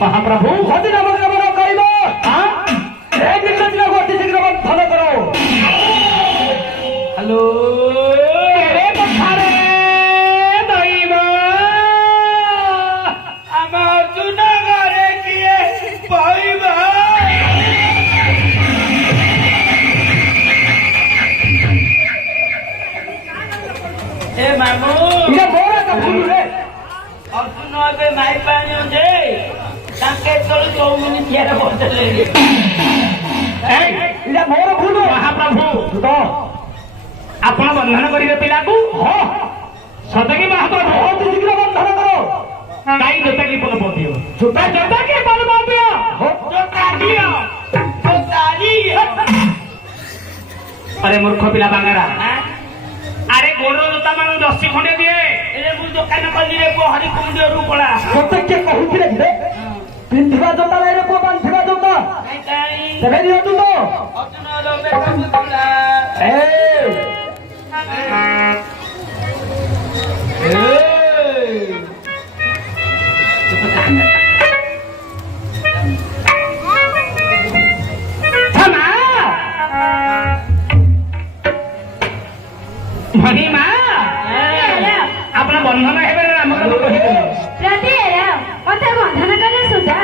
महाप्रभु अति नाम ग्राम अति शीघ्र बंधन करो। हेलो मोर भूल महाप्रभु तो आपण बंधन करेंगे पिला को सतकी महाप्रभु बहुत शीघ्र बंधन करो। गाई जोता की पल दियो जोता जोता की पल दियो जोता दियो जोता दियो। अरे मूर्ख पिला बांगारा अरे गोड़ जोता मान 10 खंडे दिए ए मु दुकान कली रे को हरि कुंडियो रु पड़ा सत्य के कहूथिले कि पिंधिबा जोता रे को बांधिबा जोता तबे दियो तू तो अर्जुन रो बेटा बुतला ए थमा महिमा अपना बंधन हेबे नाम करो प्रति मते बंधन करे सुधा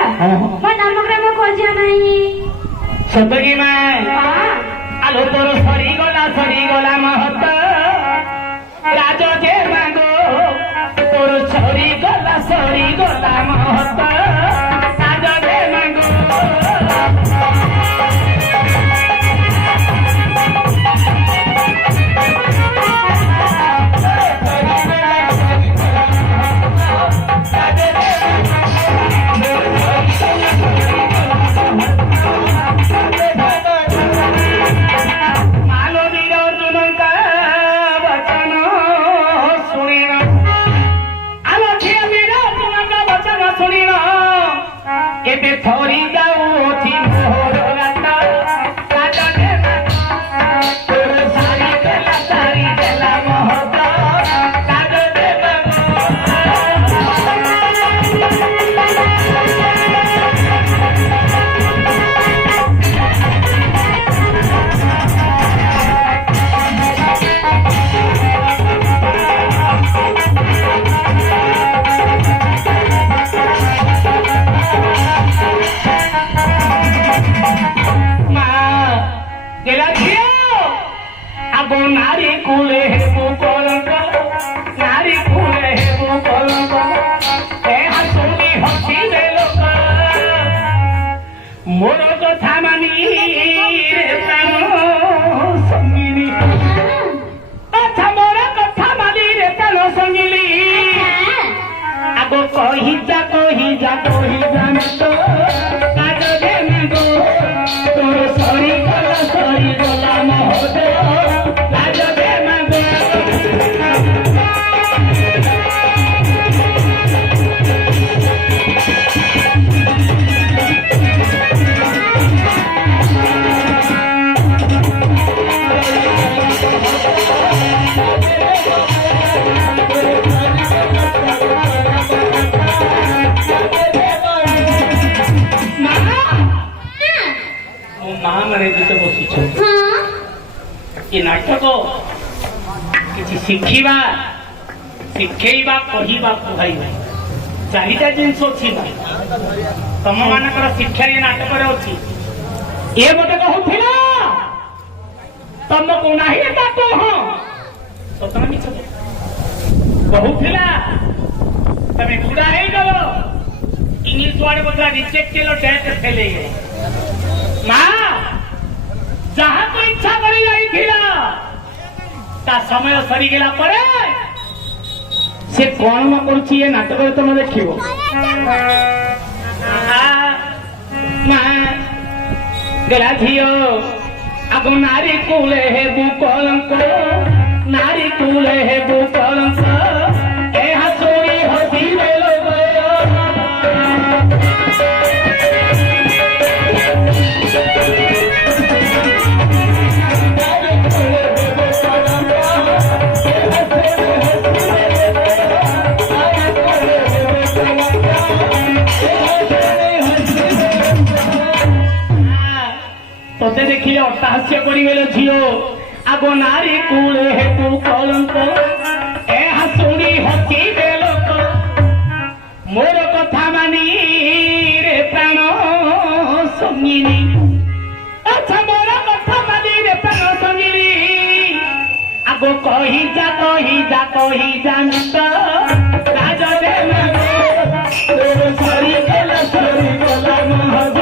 मो नाम ग्राम खोजिया नहीं सतगी मैं आलो तोर सरी गला महत राज जे मांगो तोर सरी गला महत राज जे मांगो थोड़ी जाऊ थी मोर राता राजा दे तोर सारी देला महत राजा दे नारी कूले नारी कूले हसी दे लोक मोर कथा मानी संगिनी अच्छा मोर कथा मानी रे तान संगिनी आगो कही जा तो काज दे मागो तोर सरी गला महत ये नाटक किसी शिखा शिखेबा कहवा कहवा चारिटा जिनस अच्छी तुम मानकर शिक्षा ये नाटक अच्छी ये मत कहूला तुमको नहीं सतना मिछ कहूला तमें बुढ़ा हो गल इंग्लीश वाले बोला रिजेक्ट डेट फेल माँ जहाँ तो इच्छा करी ता समय सरीगला परे से कौन म करुछि ये नाटक तुम देखिब गला झीओ আগো নারী কুলে হেবু কলঙ্ক নারী কুলে হেবু কলঙ্ক এ হাসুরি হসিবে লোক তোতে দেখিলে অট্টহাস্য করিবেল ঝিও আগো নারী কুলে হেতু কলঙ্ক এ হাসুড়ি হসিবে লোক মোর কথা মানি রে প্রাণ সঙ্গিনী আচ্ছা মোর কথা মানি রে প্রাণ সঙ্গিনী আগো কহি যা জানত রাজরে সরি গলা মহজ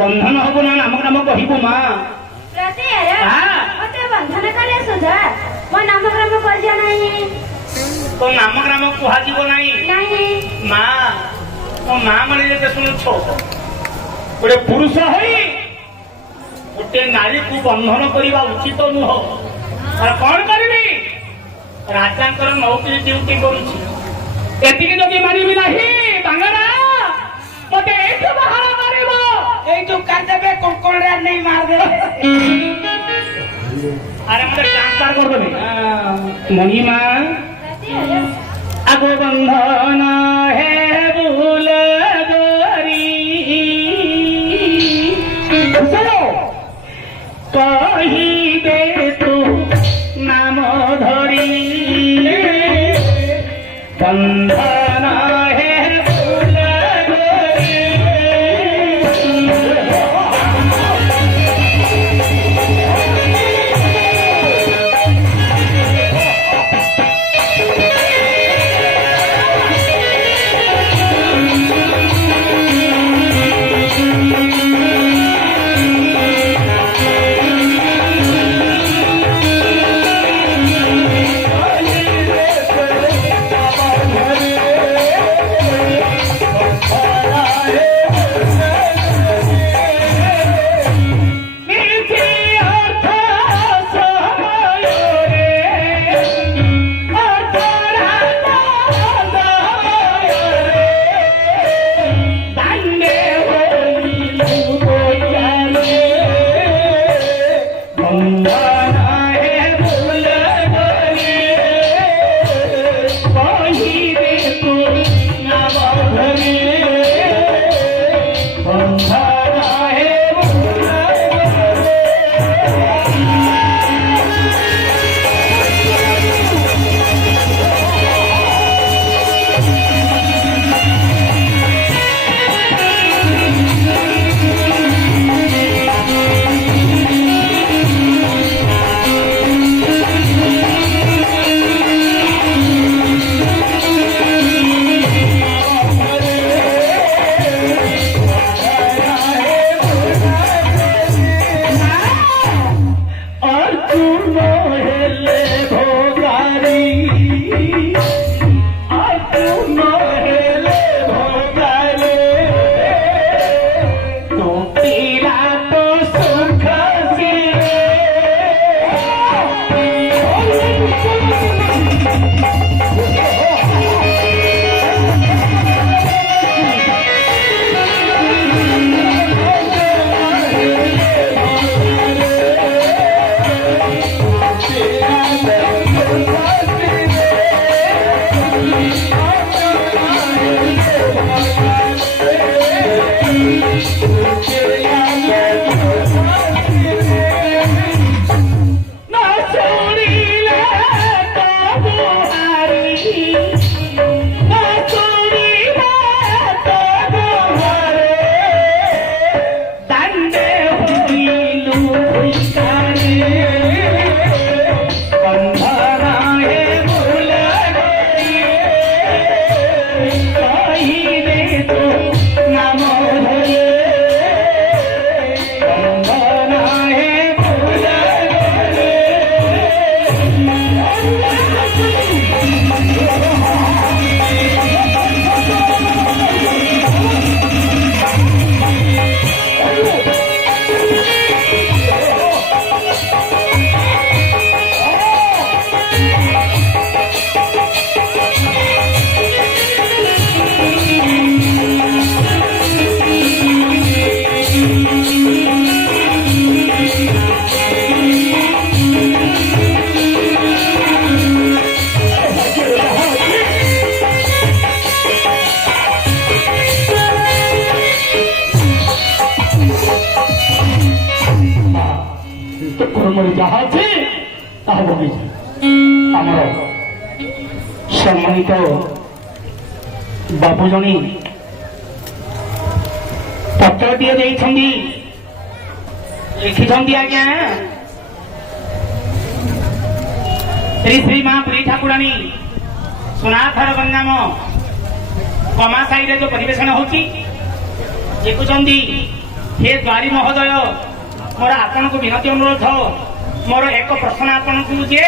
বন্ধন হব না নামক নাম কহিবু মা মতে বন্ধন কলে সুধা ମୋ ନାମ ଗ୍ରାମ କରିଯା ନାହିଁ তো নাম গ্রাম কুহাଯିବ নাই ନାହିଁ মা ମୋ ମା ମାନେ ଯେତେ ଶୁଣୁଛ ଗୋଟେ ପୁରୁଷ ହୋଇ ଗୋଟେ ନାରୀକୁ ବନ୍ଧନ କରିବା ଉଚିତ ନୁହଁ ଆଉ କଣ କରିବି ରାଜାଙ୍କର ନୌକରି ଡ୍ୟୁଟି କରୁଛି ଏତିକି ଯଦି ମାନିବି ନାହିଁ ବାଙ୍ଗରା ମତେ ଏଇଠୁ ବାହାର କରିବ এইটু কাটবে কোকড়া নেই মারবে আরে মতে ট্রান্সফার করবে মহিমা আগো বন্ধন হে বুল গরি কহি দে তু নাম ধরি বন্ধন হে বুল গরি ହବ କି ଆମର ସମ୍ମାନିତ ବାବୁ ଜଣେ ପତ୍ରଟିଏ ଦେଇଛନ୍ତି, ଲେଖିଛନ୍ତି ଆଜ୍ଞା ଶ୍ରୀ ଶ୍ରୀ ମା ବୁଢ଼ୀ ଠାକୁରାଣୀ ସୁନାଥର ଗଞ୍ଜାମ କମା ସାହିରେ ଯୋଉ ପରିବେଷଣ ହଉଛି ଲେଖୁଛନ୍ତି, ହେ ଦ୍ୱାରୀ ମହୋଦୟ, ମୋର ଆପଣଙ୍କୁ ବିନତି ଅନୁରୋଧ, ମୋର ଏକ ପ୍ରଶ୍ନ ଆପଣଙ୍କୁ ଯେ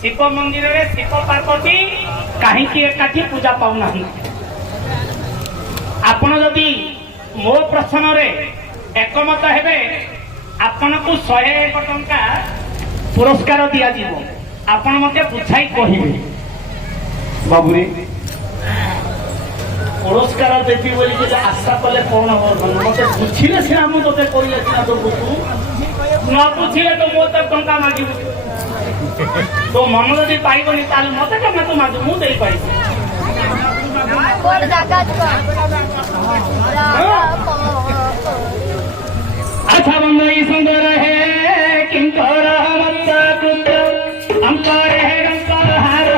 ଶିବ ମନ୍ଦିରରେ ଶିବ ପାର୍ବତୀ କାହିଁକି ଏକାଠି ପୂଜା ପାଉନାହାନ୍ତି? ଆପଣ ଯଦି ମୋ ପ୍ରଶ୍ନରେ ଏକମତ ହେବେ ଆପଣଙ୍କୁ 101 ଟଙ୍କା ପୁରସ୍କାର ଦିଆଯିବ। ଆପଣ ମତେ ବୁଝାଇ କହିବେ। ବାବୁରେ ପୁରସ୍କାର ଦେବି ବୋଲି ଆଶା କଲେ କଣ ହବ? ମତେ ବୁଝିଲେ ସିନା ମୁଁ ତତେ କହିଲେ ସିନା ତ ବୁଝୁ, ନ ବୁଝିଲେ ତ ମୋ ତ ଟଙ୍କା ମାଗିବୁ। ତୋ ମନ ଯଦି ପାଇବନି ତାହେଲେ ମତେ ଟଙ୍କା ତୁ ମାଗୁ, ମୁଁ ଦେଇପାରିବି। अच्छा बंदई सुंदर है किंकर मत कुत अंकर है रंकर हार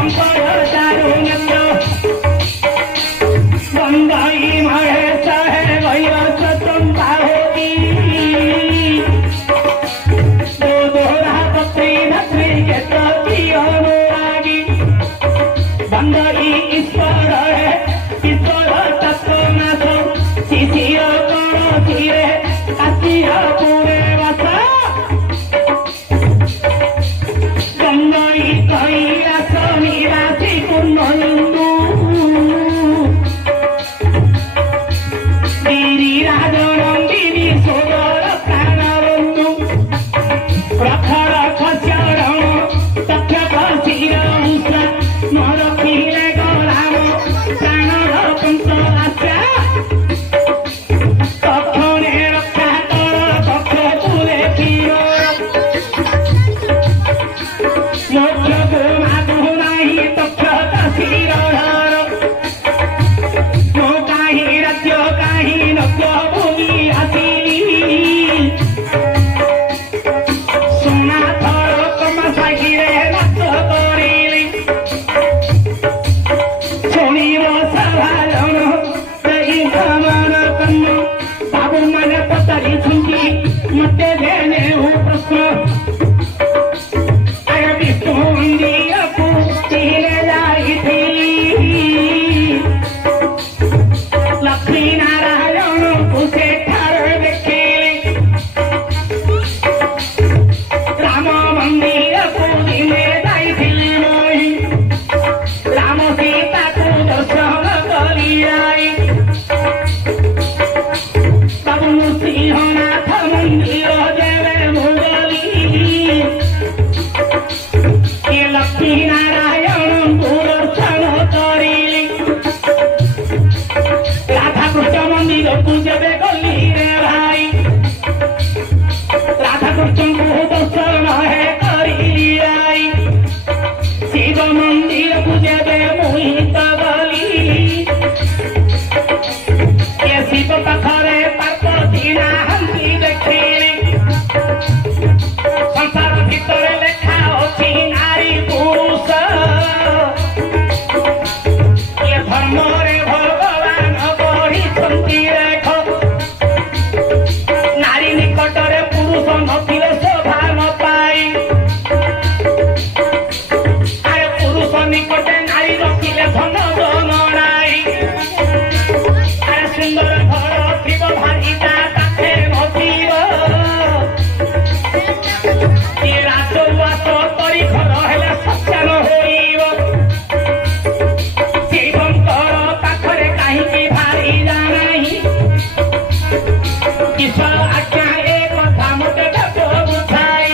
अंकर चारू नृत्य बंदई महेश है भैया चंदा होती दो दोहरा पत्री नत्री के तकी अनुरागी बंदई ईश्वर है ईश्वर तत्व नाथ शिशिर कण धीरे काशिया पूरे बसा गंगई कैलास निराशी पूर्णिंदु गिरिराज रंगिनी सोदर प्राणबंधु प्रखर खस्यरण तक्षक शिर मुषा न रखिले गराम प्राणर पंच आशा तक्षणे रक्षा कर तक्ष तुले क्षीर मोक्ष गो माधु नाही तक्ष शिरधर ମୋ କାହିଁ ରାଜ୍ୟ କାହିଁ ନବ୍ୟ ବୋଲି ଆସିଲି ସୁନାଥର କମା ସାହିରେ ନାଚ କରିଲି ଶୁଣିବ ସଭାଜନ ସେଇ ଧମନ କର୍ମ ବାବୁମାନେ ପଚାରିଛନ୍ତି ମତେ ଦେନେଉ ପ୍ରଶ୍ନ ଆରେ ବିଷ୍ଣୁ ମନ୍ଦିରକୁ ଚିରେ ଯାଇଥିଲି लक्ष्मी नारायण उसे घर देखिली राम मंदिर को दिने जाइथिली मोहि राम सीता को दर्शन करी आई बाबू सिंहनाथ मंदिर जेबे मुगली ये लक्ष्मी नारायण को दर्शन करिली राधाकृष्ण मंदिर को जब गली रे भाई राधाकृष्ण को दर्शन है करी आई शिव मंदिर को जब मोहित गली ये शिव पाखरे पार्वती नाहंती देखिली संसार भितर लेखा अछि नारी पुरुष ये धर्म रे भगवान गढ़िଛନ୍ତି ରେଖ ନାରୀ ନିକଟରେ ପୁରୁଷ ନଥିଲେ ଶୋଭା ନ ପାଇ ଆରେ ପୁରୁଷ ନିକଟରେ ନାରୀ ରଖିଲେ ଧନ ଜଣାଇ ଆରେ ସୁନ୍ଦର ଘର ଥିବ ଭାରି ତା ପାଖେ ନଥିବ ଏ ରାଜଉଆସ କରି ଘର ହେଲେ ଶଶ୍ୟାନ ହୋଇବ ଶିବଙ୍କର ପାଖରେ କାହିଁକି ଭାରି ଜାନାହିଁ ଈଶ୍ୱର ଆଜ୍ଞା ଏ କଥା ମୋତେ ଦେବ ବୁଝାଇ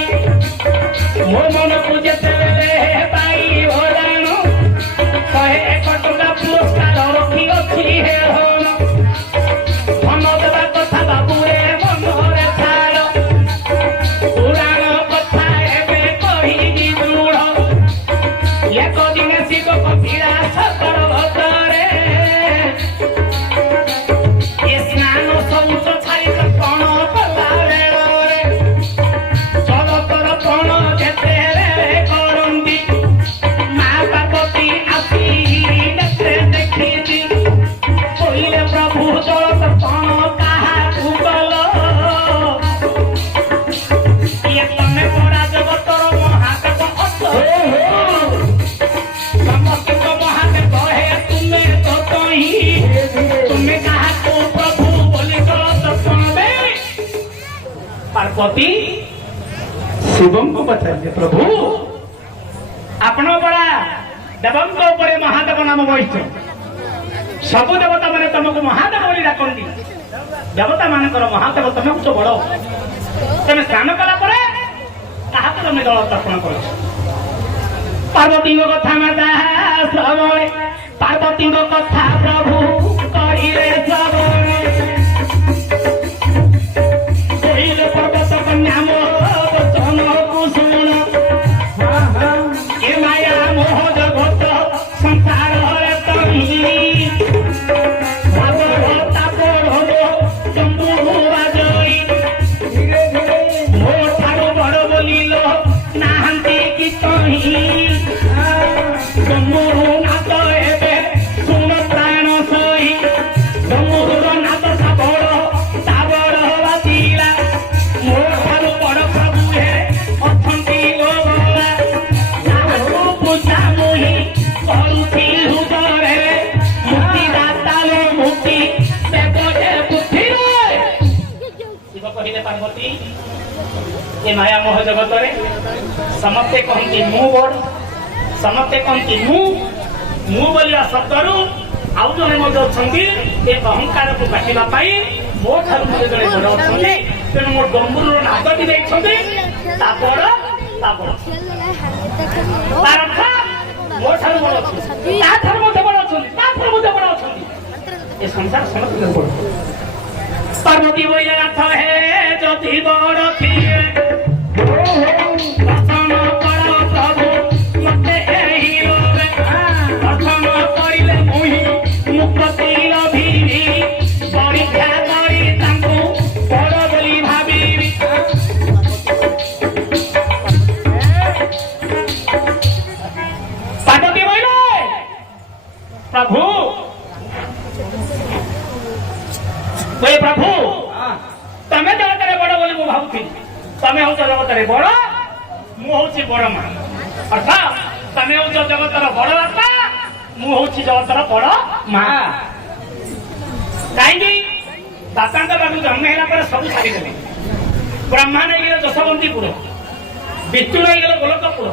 ମୋ ମନକୁ ଯେତେବେଳେ ପାଇବ ଜାଣ 101 ଟଙ୍କା ପୁରସ୍କାର ରଖିଅଛି ହେ ଧନ ଧନ ଦେବା କଥା ବାବୁରେ ମନରେ ଛାଡ଼ ପୁରାଣ କଥା ଏବେ କହିବି ଦୃଢ଼ ଏକ ଦିନେ ଶିବ କପିଳା ସକଳ ଭତରେ ଏ ସ୍ନାନ ଶୌଚ ଛାଡ଼ି କଣ କଲା ବେଳେ ଜଗତର କଣ ଯେତେ ପାର୍ବତୀ ଶିବଙ୍କୁ ପଚାରିଲେ ପ୍ରଭୁ ଆପଣ ପରା ଦେବଙ୍କ ଉପରେ ମହାଦେବ ନାମ ବହିଛ ସବୁ ଦେବତା ମାନେ ତମକୁ ମହାଦେବ ବୋଲି ଡାକନ୍ତି ଦେବତା ମାନଙ୍କର ମହାଦେବ ତମେ ହଉଛ ବଡ ତମେ ସ୍ନାନ କଲା ପରେ ତାହାକୁ ତମେ ଜଳ ତର୍ପଣ କରୁଛ ପାର୍ବତୀଙ୍କ କଥା ମାତା ଶ୍ରବଣେ ପାର୍ବତୀଙ୍କ କଥା ପ୍ରଭୁ କରିଲେ ଶ୍ରବଣେ କହିଲେ ପର୍ବତ କନ୍ୟା ମୋ ବଚନକୁ ଶୁଣ ଏ ମାୟା ମୋହ ଜଗତ ସଂସାରରେ ତହି ମୋ ଠାରୁ ବଡ ବୋଲିଲ ନାହାନ୍ତି କି ତହି ନାଦ ଏବେ ଶୁଣ ପ୍ରାଣ ସହି ତମର ନାଦ ସାବଳ ବାଜିଲା ମୋ ଠାରୁ ବଡ ପ୍ରଭୁ ହେ ଅଛନ୍ତି ଗୋବରା ତାହାକୁ ପୂଜା ମୁହିଁ କରୁଛି ହୃଦୟରେ ମୁକ୍ତି ଦାତାର ମୁକ୍ତି ଦେବ ଏ ବୁଦ୍ଧିରେ ଶିବ କହିଲେ ପାର୍ବତୀ ଏ ମାୟା ମୋହ ଜଗତରେ ସମସ୍ତେ କହନ୍ତି ମୁଁ ବଡ ସମସ୍ତେ କହନ୍ତି ମୁଁ ବୋଲିବା ଶବ୍ଦରୁ ଆଉ ଜଣେ ମଧ୍ୟ ଅଛନ୍ତି ଏ ଅହଙ୍କାରକୁ କାଟିବା ପାଇଁ ମୋ ଠାରୁ ମଧ୍ୟ ଜଣେ ବଡ ଅଛନ୍ତି ତେଣୁ ମୋ ଡମ୍ବୁରୁର ନାଦଟି ଦେଇଛନ୍ତି ତା ବଡ ତାର ମୋ ଠାରୁ ବଡ ଅଛନ୍ତି ତା ଠାରୁ ମଧ୍ୟ ବଡ ଅଛନ୍ତି ତା ଠାରୁ ମଧ୍ୟ ବଡ ଅଛନ୍ତି ଏ ସଂସାର ସମସ୍ତଙ୍କର ବଡ ପାର୍ବତୀ ବୋଇଲେ ନାଥ ହେ ଯଦି ବଡ ଥିଏ ଦର୍ଶନ କର ପ୍ରଭୁ ମତେ ଏହି ଲୋରେ ଦର୍ଶନ କରିଲେ ମୁହିଁ ମୁକ୍ତି ଲଭିବି ପରୀକ୍ଷା କରି ତାଙ୍କୁ ବଡ ବୋଲି ଭାବିବି ପାର୍ବତୀ ବୋଇଲେ ପ୍ରଭୁ ପ୍ରଭୁ ତମେ ଜଗତରେ ବଡ ବୋଲି ମୁଁ ଭାବୁଥିଲି ତମେ ହଉଛ ଜଗତରେ ବଡ ମୁଁ ହଉଛି ବଡ ମା ଅର୍ଥାତ୍ ତମେ ହଉଛ ଜଗତର ବଡ ବାପା ମୁଁ ହଉଛି ଜଗତର ବଡ ମା କାହିଁକି ବାପାଙ୍କ ପାଖକୁ ଜନ୍ମ ହେଲା ପରେ ସବୁ ଛାଡ଼ିଦେଲେ ବ୍ରହ୍ମା ନେଇଗଲେ ଯଶବନ୍ତୀପୁର ବିଷ୍ଣୁ ନେଇଗଲେ ଗୋଲକପୁର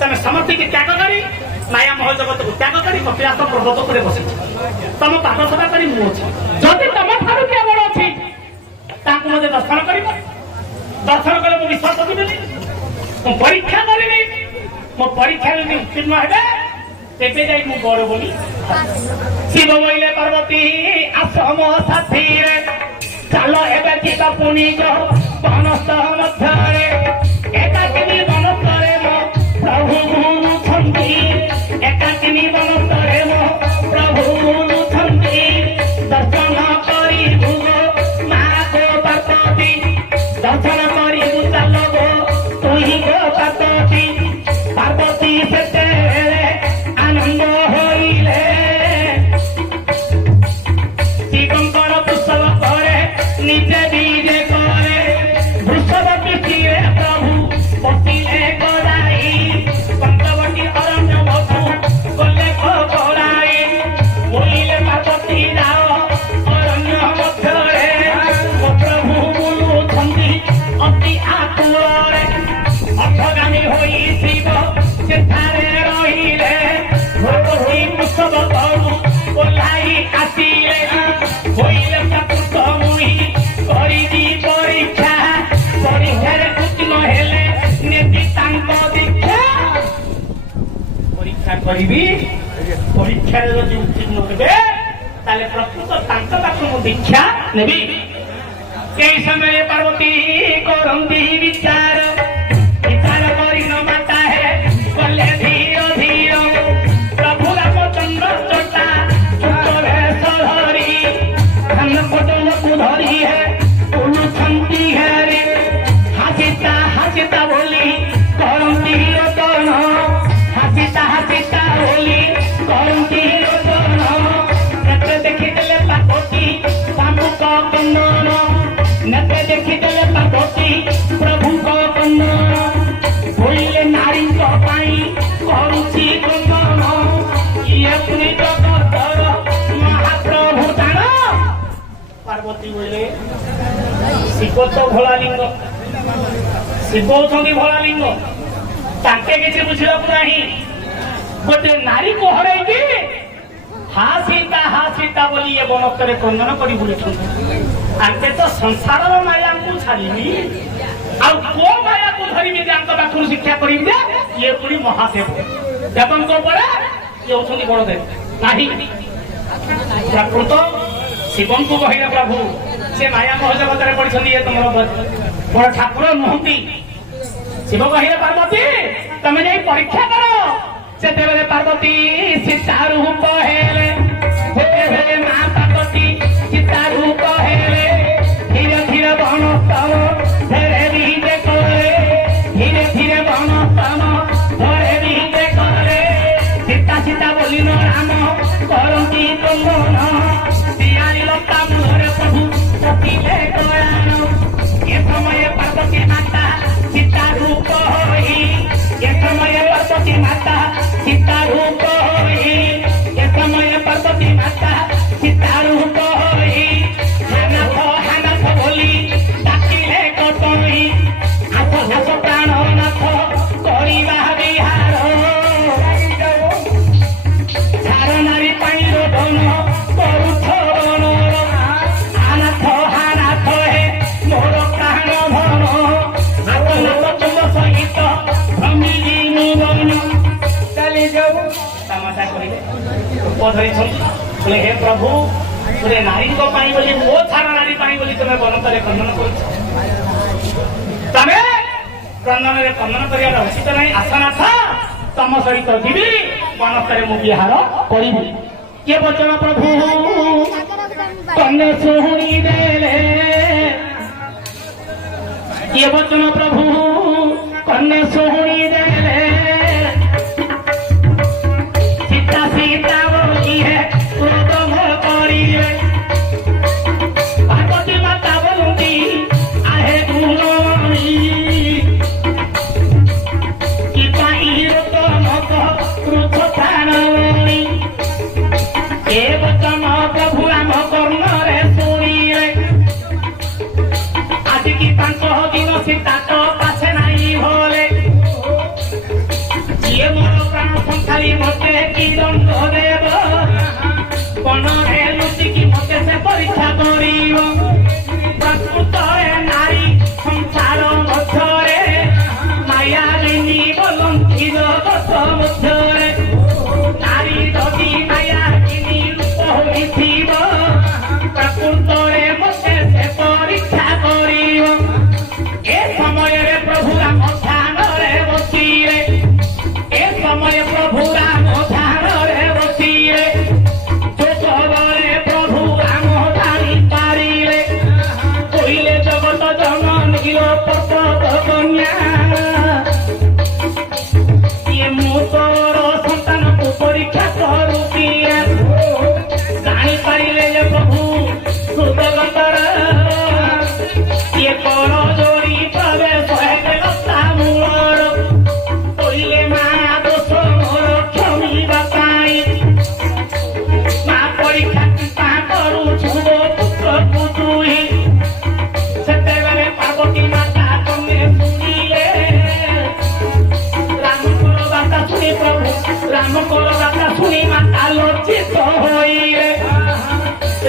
ତମେ ସମସ୍ତିକି ତ୍ୟାଗ କରି ମାୟା ମୋହ ଜଗତକୁ ତ୍ୟାଗ କରି କପିଳାସ ପର୍ବତ ଉପରେ ବସିଛ ତମ ପାଦ ସଦା କରି ମୁଁ ଅଛି ଯଦି ତମ ଠାରୁ କିଏ ବଡ ଅଛି ତାଙ୍କୁ ମୋତେ ଦର୍ଶନ କରିବ ଦର୍ଶନ କଲେ ମୁଁ ବିଶ୍ୱାସ କରିବିନି ମୁଁ ପରୀକ୍ଷା କରିବି ମୋ ପରୀକ୍ଷାରେ ଯଦି ଉତ୍ତୀର୍ଣ୍ଣ ହେବେ ତେବେ ଯାଇ ମୁଁ ବଡ ବୋଲି ଶିବ ବୋଇଲେ ପାର୍ବତୀ ଆସ ମୋ ସାଥିରେ ଚାଲ ଏବେ ଯିବା ପୁଣି ବନସ୍ଥ ମଧ୍ୟରେ ଏକାକିନୀ ବନସ୍ଥରେ ମୋ ପ୍ରଭୁ ବୁଲୁଛନ୍ତି ଏକାକିନୀ ବନସ୍ଥରେ ମୋ ପ୍ରଭୁ ବୁଲୁଛନ୍ତି ଦର୍ଶନ କରିବୁ ମା ଗୋ ପାର୍ବତୀ ଦର୍ଶନ କରିବୁ ଚାଲ ଗୋ ତୁହି ଗୋ ପାର୍ବତୀ ପାର୍ବତୀ ସେତେବେଳେ ଆନନ୍ଦ ହୋଇଲେ ଶିବଙ୍କର ବୃଷଭ ପରେ ନିଜେ ନିଜେ କରେ ବୃଷଭ ପିଠିରେ ପ୍ରଭୁ ବସିଲେ ଗଳାଇ ପଞ୍ଚବଟୀ ଅରଣ୍ୟ ମଧୁ ଗଲେ ଗଳାଇ ବୋଇଲେ ପାର୍ବତୀ ଯାଅ ଅରଣ୍ୟ ମଧ୍ୟରେ ମୋ ପ୍ରଭୁ ବୁଲୁଛନ୍ତି ଅତି ଆକୁଳରେ ଅଥଗାମୀ ହୋଇ ଶିବ ସେଠାରେ ରହିଲେ ଭୋଗୀ ବୃଷଭ ତଳୁ ଓହ୍ଲାଇ ଆସିଲେ ବୋଇଲେ ଚତୁର୍ଥ ମୁହିଁ କରିବି ପରୀକ୍ଷା ପରୀକ୍ଷାରେ ଉତ୍ତୀର୍ଣ୍ଣ ହେଲେ ନେବି ତାଙ୍କ ଦୀକ୍ଷା ପରୀକ୍ଷା କରିବି ପରୀକ୍ଷାରେ ଯଦି ଉତ୍ତୀର୍ଣ୍ଣ ହେବେ ତାହେଲେ ପ୍ରକୃତ ତାଙ୍କ ପାଖରୁ ମୁଁ ଦୀକ୍ଷା ନେବି এই সময়ে পার্বতী করন্তি বিচার বিচার করি ন মাতা হে বলে ধীর ধীর প্রভু রামচন্দ্র চটা চুটরে সধরি ধান পটলকু ধরি হে তুলুছন্তি ঘেরে হাসিতা বলি করন্তি রতন হাসিতা বলি করন্তি রতন নেত্রে দেখিদেলে পার্বতী পাম্বুক কন্দন নেত্রে দেখিদেলে পার্বতী প্রভুଙ୍କ কন্দন ବୋଇଲେ ନାରୀଙ୍କ ପାଇଁ କରୁଛି କନ୍ଦନ ଇଏ ପୁଣି ଜଗତର ମହାପ୍ରଭୁ ଜାଣ ପାର୍ବତୀ ବୋଇଲେ ଶିବ ତ ଭୋଳା ଲିଙ୍ଗ ଶିବ ହଉଛନ୍ତି ଭୋଳା ଲିଙ୍ଗ ତାଙ୍କେ କିଛି ବୁଝିବାକୁ ନାହିଁ ଗୋଟେ ନାରୀକୁ ହରେଇକି ହା ସୀତା ବୋଲି ଏ ବନସ୍ତରେ କ୍ରନ୍ଦନ କରି ବୁଲୁଛନ୍ତି ଆଙ୍କେ ତ ସଂସାରର ମାୟାଙ୍କୁ ଛାଡ଼ିବି ଆଉ କୋ ମାୟାକୁ ଧରିବି ଯେ ଆଙ୍କ ପାଖରୁ ଶିକ୍ଷା କରିବି ଯେ ଇଏ ପୁଣି ମହାଦେବ ଦେବଙ୍କ ପରେ ଇଏ ହଉଛନ୍ତି ବଳଦେବ ନାହିଁ ପ୍ରକୃତ ଶିବଙ୍କୁ କହିଲେ ପ୍ରଭୁ ସେ ମାୟା ମହଜଗତରେ ପଡ଼ିଛନ୍ତି ଇଏ ତମର ବଡ ଠାକୁର ନୁହନ୍ତି ଶିବ କହିଲେ ପାର୍ବତୀ ତମେ ଯାଇ ପରୀକ୍ଷା କର ସେତେବେଳେ ପାର୍ବତୀ ସୀତା ରୂପ ହେଲେ ସେତେବେଳେ ମା ପାର୍ବତୀ ସୀତା ରୂପ ହେଲେ ଧୀରେ ଧୀରେ ବନସ୍ତମ ଧୀରେ ଧୀରେ କରେ ଧୀରେ ଧୀରେ ବନସ୍ତମ ଧୀରେ ଧୀରେ କରେ ସୀତା ସୀତା ବୋଲିନ ରାମ କରନ୍ତି କନ୍ଦନ ସିଆରି ଲତା ମୂଳରେ ପ୍ରଭୁ ପତିଲେ କଳାନ ଏ ସମୟ ପାର୍ବତୀ ମାତା ସୀତା ରୂପ ହୋଇ ଏ ସମୟ ପାର୍ବତୀ ମାତା ସୀତା ରୂପ ହୋଇ ଏ ସମୟ ପାର୍ବତୀ ମାତା ସୀତା ରୂପ ହୋଇ ହାନାଥ ବୋଲି ଡାକିଲେ କଟଇ ଆସ ଘାସ ପ୍ରାଣନାଥ କରିବା ବିହାର ଝାର ନାରୀ ପାଇଁ ରୋଦନ କରୁଛ ବନର ହାନାଥ ହେ ମୋର ପ୍ରାଣ ଧନ ନାଥ ତୁମ ସହିତ ଭ୍ରମିଲି ନୁବନ ଚାଲି ଯାଉ ତାମାଶା କରିଲେ ରୂପ ଧରିଛନ୍ତି ବୋଲେ ହେ ପ୍ରଭୁ ଗୋଟେ ନାରୀଙ୍କ ପାଇଁ ବୋଲି ମୋ ଛାର ନାରୀ ପାଇଁ ବୋଲି ତମେ ବନତରେ ଖଣ୍ଡନ କରୁଛ ତମେ କ୍ରନ୍ଦନରେ ଖଣ୍ଡନ କରିବାର ଉଚିତ ନାହିଁ ଆସନାଥ ତମ ସହିତ ଯିବି ବନସ୍ତରେ ମୁଁ ବିହାର କରିବି କିଏ ବଚନ ପ୍ରଭୁ ତମେ ଶୁଣି ଦେଲେ କିଏ ବଚନ ପ୍ରଭୁ କନ୍ୟା ଶୁଣି ଦେଲେ ସୀତା ସୀତା ବୋଲି କ୍ରୋଧ କରିବେ ପାର୍ବତୀ ମାତା ବୋଲନ୍ତି ଆହେ ଗୁଣମଣି କି ପାଇଁ ତମକ କ୍ରୋଧ ଥାନମଣି ଏ ବଚନ ପ୍ରଭୁ ରାମ କର୍ଣ୍ଣରେ ଶୁଣିଲେ ଆଜିକି ତାଙ୍କ ଦିନ ସୀତା ତ ପାଛେ ନାହିଁ ଭଲେ ଯିଏ ମୋର ପ୍ରାଣ ସଂସାରୀ ମତେ କି ଦଣ୍ଡ ଦେବ ବନରେ ଲୁଚିକି ମତେ ସେ ପରୀକ୍ଷା କରିବ ପ୍ରକୃତରେ ନାରୀ ସଂସାର ମଧ୍ୟରେ ମାୟାବିନୀ ବୋଲନ୍ତି ଜଗତ ମଧ୍ୟରେ ନାରୀ ଯଦି ମାୟାବିନୀ ରୂପ ହୋଇଥିବ ପ୍ରକୃତରେ ମତେ ସେ ପରୀକ୍ଷା କରିବ ଏ ସମୟରେ ପ୍ରଭୁ ରାମ ଧ୍ୟାନରେ ବସିଲେ ଏ ସମୟରେ ପ୍ରଭୁ ରାମ ଧ୍ୟାନରେ ବସିଲେ ଯୋଗରେ ପ୍ରଭୁ ରାମ ଜାଣି ପାରିଲେ କହିଲେ ଜଗତ ଜନନୀର ପର୍ବତ କନ୍ୟା ଇଏ ମୁଁ ତୋର ସନ୍ତାନକୁ ପରୀକ୍ଷା କରୁଛି ଜାଣିପାରିଲେ ଯେ ପ୍ରଭୁ ସୁଜଗତର ଇଏ କର ଯୋଡ଼ି ପ୍ରବେଶ ହେବେ ଲତା ମୂଳର କହିଲେ ମା ଦୋଷ ମୋର କ୍ଷମିବା ପାଇଁ ମା ପରୀକ୍ଷା ଚିନ୍ତା କରୁଛୁ ପୁତ୍ରକୁ ଦୁଇ ସେତେବେଳେ ପାର୍ବତୀ ମାତା ତମେ ଶୁଣିଲେ ରାମଙ୍କର ବାର୍ତ୍ତା ଶୁଣି ପ୍ରଭୁ ରାମଙ୍କର ବାର୍ତ୍ତା ଶୁଣି ମାତା ଲଜ୍ଜିତ ହୋଇଲେ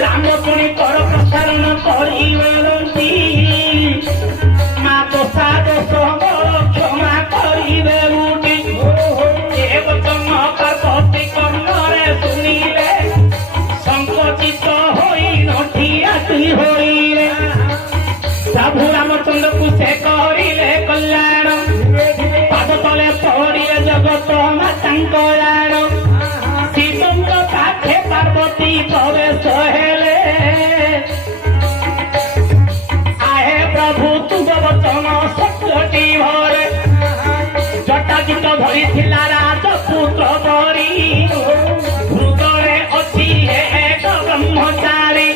ରାମ ଶୁଣି କର ପ୍ରସାରଣ କରିବେଳନ୍ତି ମା ଦୋଷା ଦୋଷ ମୋର କ୍ଷମା କରିବେ ଉଠି ଏ ବଚନ ପାର୍ବତୀ କର୍ଣ୍ଣରେ ଶୁଣିଲେ ସଂକୋଚିତ ହୋଇ ନଠିଆଟି ହୋଇଲେ ପ୍ରଭୁ ରାମଚନ୍ଦ୍ରକୁ ସେ କରିଲେ କଲ୍ୟାଣ ପାଦ ତଳେ ପଡ଼ିଲେ ଜଗତ ମାତାଙ୍କ ରାଣ ଶିବଙ୍କ ପାଖେ ପାର୍ବତୀ ପ୍ରବେଶ ହେଲେ ଆହେ ପ୍ରଭୁ ତୁମ ବଚନ ସତ୍ୟଟି ଭରେ ଜଟାଜୁଟ ଧରିଥିଲା ରାଜପୁତ୍ର ପରି ହୃଦୟରେ ଅଛି ଏକ ବ୍ରହ୍ମଚାରୀ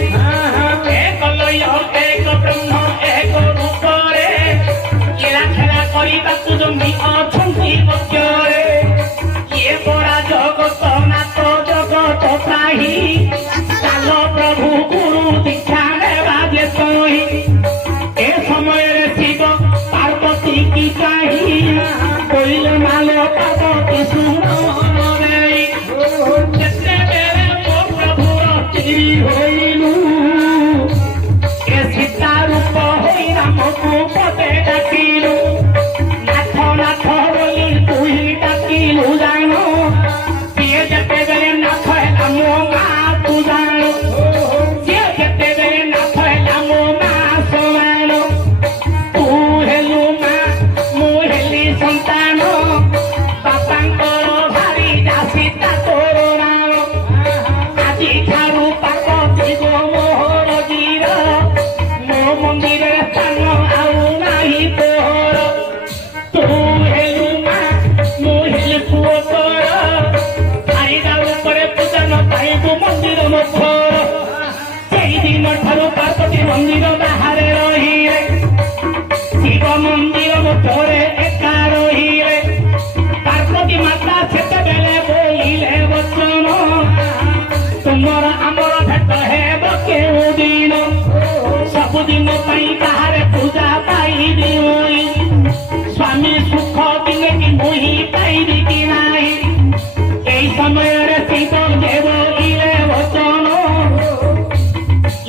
ଏକ ଲୟ ଏକ ବ୍ରହ୍ମ ଏକ ରୂପରେ ଖେଳା ଖେଳା କରିବାକୁ ଜମି ଅଛନ୍ତି ପକ୍ଷରେ କିଏ ପରାଜ रे सीत देव इले वचन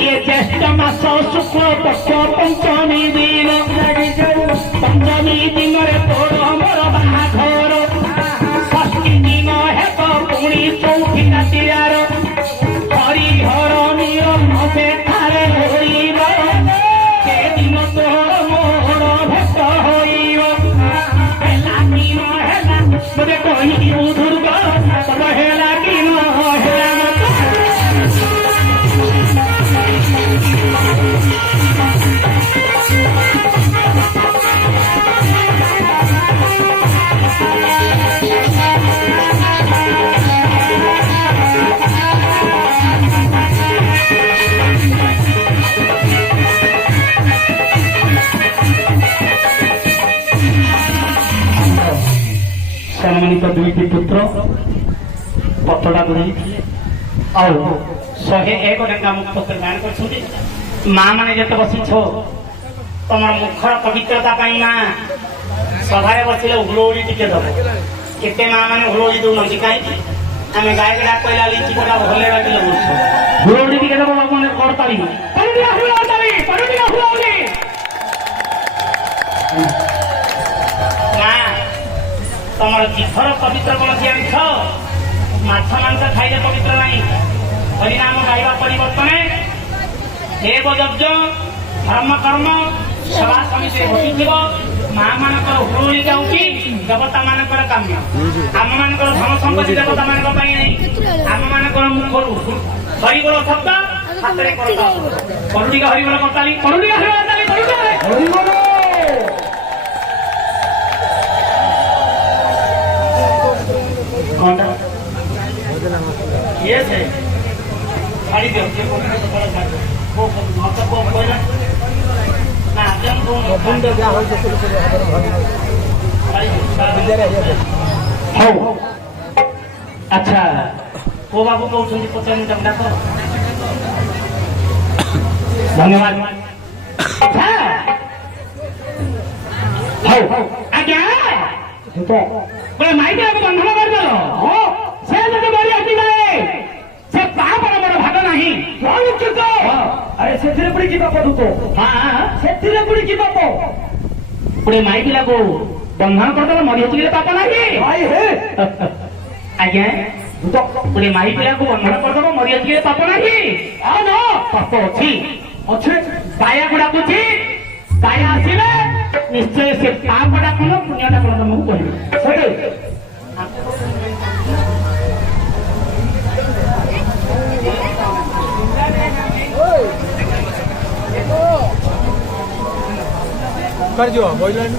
ये ज्येष्ठ मास शुक्ल पक्ष पंचमी दिन पंचमी दिन रे तोर मोर बाहाघर षष्ठी दिन हेत पुणी चौथी रातियार हरिहर नियम से थारे होइब से दिन तोर मोर भेट होइब हेला कि न हेला मते कहिबु दुर्गा तब हेला कि न हेला সম্মানিত দুইটি পুত্র পত্রটা বুঝাইଥିଲେ ଆଉ 101 ଟଙ୍କା ମୁକ୍ତ ଦାନ କରିଛନ୍ତି ମା ମାନେ ଯେତେ ବସିଛ ତମର ମୁଖର ପବିତ୍ରତା ପାଇଁ ମା ସଭାରେ ବସିଲେ ହୁଳହୁଳି ଟିକେ ଦବ କେତେ ମା ମାନେ ହୁଳହୁଳି ଦଉନାହାନ୍ତି କାହିଁକି ଆମେ ଗାୟକଟା କହିଲା ଲିଚିଟା ଭଲ ଲାଗିଲେ ବସୁଛୁ ହୁଳହୁଳି ଟିକେ ଦବ ମାନେ କରତାଳି ମା ତମର ଜିଭର ପବିତ୍ର କୌଣସି ଅଂଶ ମାଛ ମାଂସ ଖାଇଲେ ପବିତ୍ର ନାହିଁ ହରିନାମ ଗାଇବା ପରିବର୍ତ୍ତନେ ଦେବ ଯଜ୍ଞ ଧର୍ମ କର୍ମ ସଭା ସମିତିରେ ବସିଥିବ ମା ମାନଙ୍କର ହୁଳୁଳି ଯାଉଛି ଦେବତା ମାନଙ୍କର କାମ୍ୟ ଆମ ମାନଙ୍କର ଧନ ସମ୍ପତ୍ତି ଦେବତା ମାନଙ୍କ ପାଇଁ ନାହିଁ ଆମ ମାନଙ୍କର ମୁଖରୁ ହରିବୋଳ ଶବ୍ଦ ହାତରେ କରୁଡ଼ିକ ହରିବୋଳ କରତାଳି କରୁଡ଼ିକ ହରିବୋଳ ହରିବୋଳ कौन ये से गाड़ी दे के वो मतलब वो कोइला ना जन को बंद जा हो तो हो अच्छा वो बाबू को सुनी पचान जब डाको धन्यवाद अच्छा हो आज्ञा तो बोले माइक को बंधन कर देलो हो से जब बड़ी आती गए से पाप पर भाग नहीं कौन उचित अरे सेथिरे पड़ी की बाप दुतो हां सेथिरे पड़ी की बाप पुरे माइक लागो बंधन कर देलो मरि होती पाप नहीं भाई हे आज्ञा दुतो पुरे माइक लागो बंधन कर देलो मरि होती पाप नहीं आ न पाप अछि अच्छे दाया गुडा कुछि दाया आसीले निश्चय से पापटा कोन पुण्यटा कोन तुमको कहबे सेठे कर जो बोलन